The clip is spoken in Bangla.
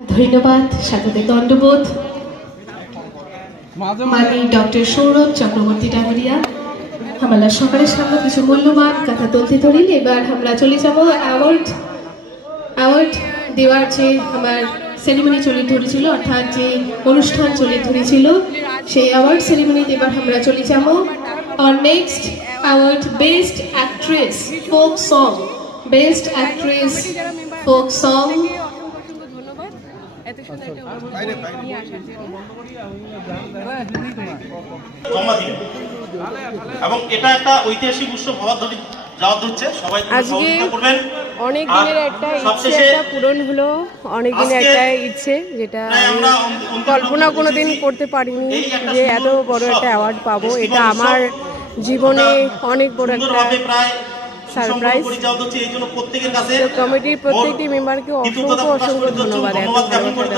ধন্যবাদ, সাথে দণ্ডবোধ মাননীয় ডক্টর সৌরভ চক্রবর্তী ডাঙরিয়া। আমরা সকালের সামনে কিছু মূল্যবান কথা তুলতে ধরিল। এবার আমরা চলে যাব অ্যাওয়ার্ড দেওয়ার যে আমার সেরিমনি চলে ধরেছিল, অর্থাৎ যে অনুষ্ঠান চলে ধরেছিল সেই অ্যাওয়ার্ড সেরিমনিতে এবার আমরা চলে যাব। আর next award best actress folk song, best actress folk song. এবং এটা একটা ঐতিহাসিক উৎসব হওয়ার হচ্ছে সবাই সহযোগিতা করবেন। অনেক দিনের একটা ইচ্ছে একটা পূরণ হলো, অনেক দিনের একটা ইচ্ছে যেটা কল্পনা কোনোদিন করতে পারিনি যে এত বড় একটা অ্যাওয়ার্ড পাবো। এটা আমার জীবনে অনেক বড় একটা সারপ্রাইজ। কমিটির প্রত্যেকটি মেম্বারকে অসংখ্য ধন্যবাদ এত ভালোবাসা